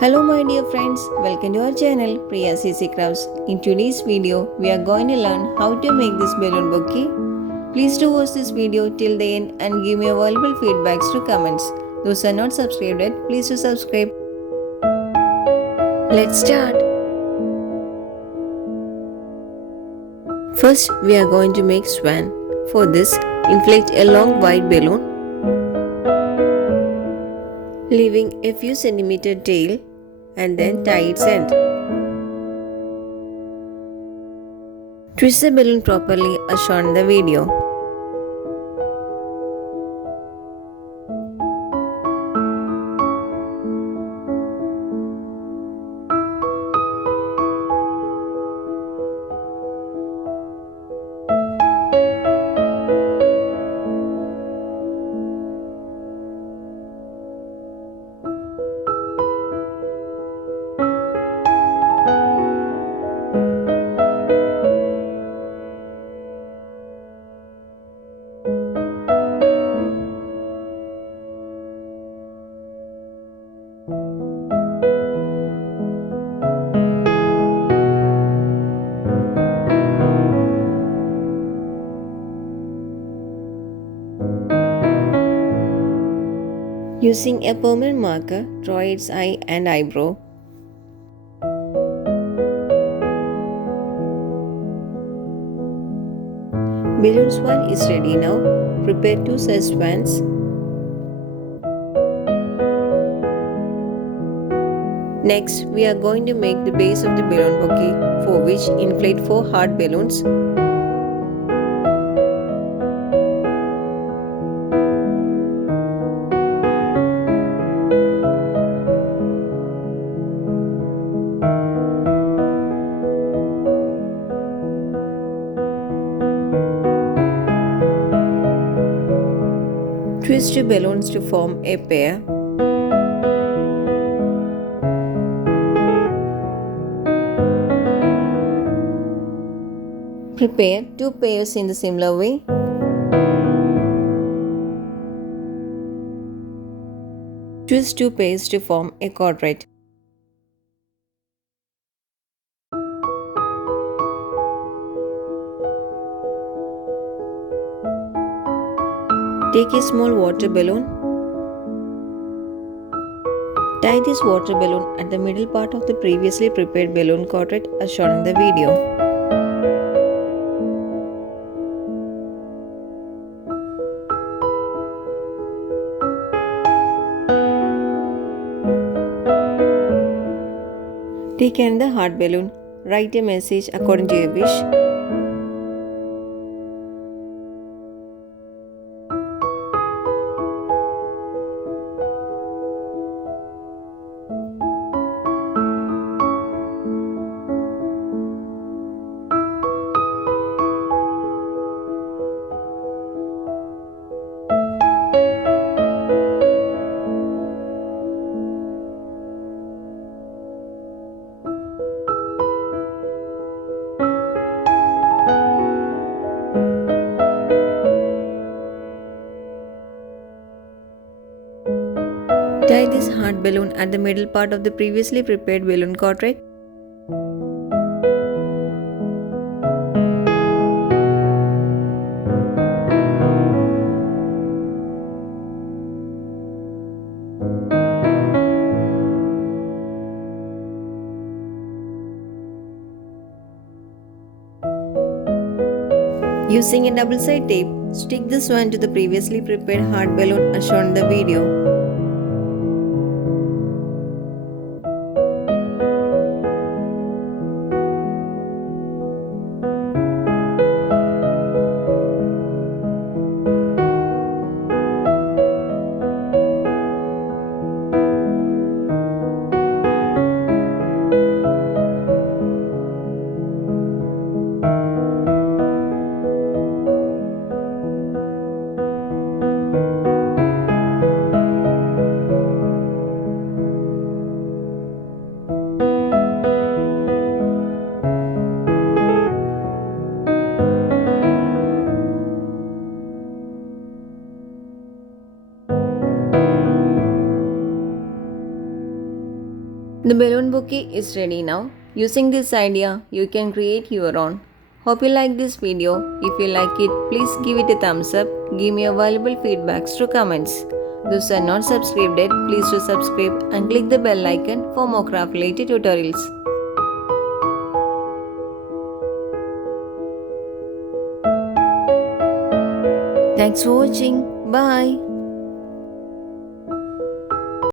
Hello my dear friends, welcome to our channel Priya CC Crafts. In today's video, we are going to learn how to make this balloon bouquet. Please do watch this video till the end and give me a valuable feedbacks to comments. Those are not subscribed yet, please do subscribe. Let's start. First, we are going to make swan. For this, inflate a long white balloon, leaving a few centimeter tail and then tie its end. Twist the balloon properly as shown in the video. Using a permanent marker, draw its eye and eyebrow. Balloon swan is ready now. Prepare two such swans. Next, we are going to make the base of the balloon bouquet, for which inflate 4 hard balloons. Twist two balloons to form a pair. Prepare two pairs in the similar way. Twist two pairs to form a quadrante. Take a small water balloon. Tie this water balloon at the middle part of the previously prepared balloon quadrante as shown in the video. Take another hard balloon. Write a message according to your wish. Tie this hard balloon at the middle part of the previously prepared balloon quadrante. Using a double-sided tape, stick the swan to the previously prepared hard balloon as shown in the video. The balloon bouquet is ready now. Using this idea, you can create your own. Hope you like this video. If you like it, please give it a thumbs up. Give me your valuable feedbacks through comments. Those who are not subscribed yet, please do subscribe and click the bell icon for more craft related tutorials. Thanks for watching. Bye.